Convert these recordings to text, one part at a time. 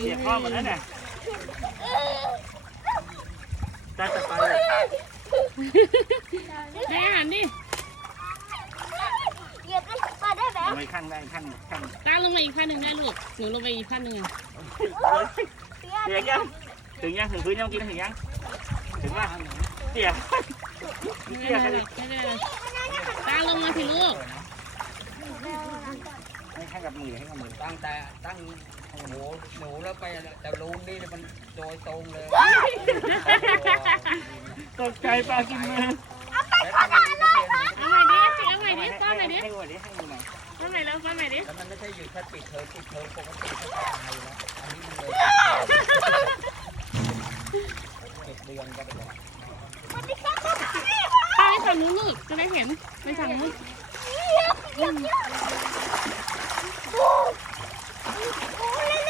เสียบข้อหมดแล้วเนี่ยได้แต่ไปเลยแม่หันดิเหยียบปลาได้ไหมไปข้างได้ข้างข้างตาลงมาอีกข้างหนึ่งได้ลูกหนูลงไปอีกข้างหนึ่งอะถึงยังถึงยังถึงพื้นยังกินถึงยังถึงว่า เสียไม่เสีเป็นยไรหรอกไม่เป็นไรตามลงมาสิลูกให้ให้กับมือให้กับมือตั้งแต่ตั้งหนูหนูแล้วไปแต่ลุงนี่มันโดยตรงเลยตกใจปลากินมือแล้วทำไมนักเรียนเอาใหม่ดิสิเอาใหม่ดิป้อนใหม่ดิให้มือดิให้มือหน่อยป้อนใหม่แล้วป้อนใหม่ดิแล้วมันไม่ใช่อยู่แค่ปิดเทอมปิดเทอมปกติก็ตายแล้วอันนี้มันเลยเจ็ดเดือนก็ไปแล้ว ป้า ไปฝั่งนู้นลูกจะได้เห็นไปฝั่งนู้น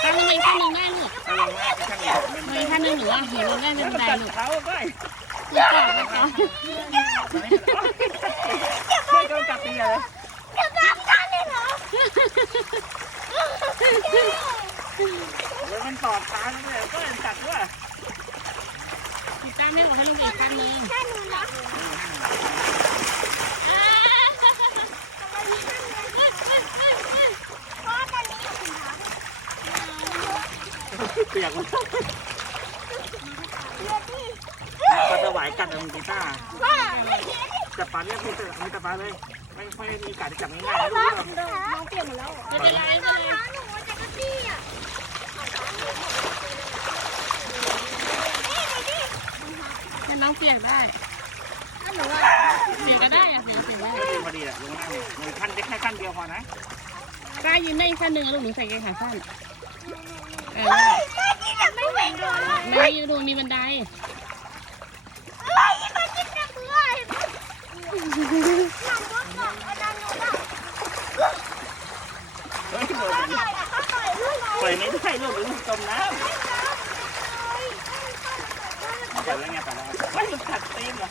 ตามลงมาอีกขั้นหนึงได้ลูกเอาลงมาข้างนี้ลงอีกขั้นหนึ่งหนูว่าเห็นลงได้ไม่เป็นมันไรกัดลูกเขาไปลูกกอดนะคะไม่โดนกัดตียเลยเหรอแล้วมันตอดตาเลยก็เลยกัดด้วยพี่ตามไม่บอกให้ลงไปอีกขั้นหนึงแค่หนูเหรออ่า ทำไมมีแค่หนูเพราะตอนนี้อยู่ถุงเท้า เปียกมันเลือดดิปลาสวายกัดมันกีต้าว่าจับปลาเรียกพี่มีจับปลาเลย ไม่ไม่มีกัดจับง่ายๆนะลูกน้องเปลี่ยนหมดแล้วไม่เป็นไรไม่รเป็อนงไรเท้าหนูจะกระตี้อะนี่ดิให้น้องเปียกได้ถ้าหนูอะเปียกก็ได้อะเปียกเปียกได้พอดีแหละลงนั่งเลยมือขั้นได้แค่ขั้นเดียวพอนะกล้ายืนได้อีกขั้นหนึ่งลูกหนูใส่กางเกงขาสั้นเออไม่กิน แม่เหม็นเลยไม่อยู่ดูมีบันไดไม่มันกินแต่เพื่อนหนังก็กรอบอาจารย์หนูอะเฮ้ยโดนเขาต่อยอะเขาต่อยลูกปล่อยไม่ได้ลูกหรือจมน้ำปล่อยแล้วไงปล่อยแล้วไม่มันกัดตีนเหรอ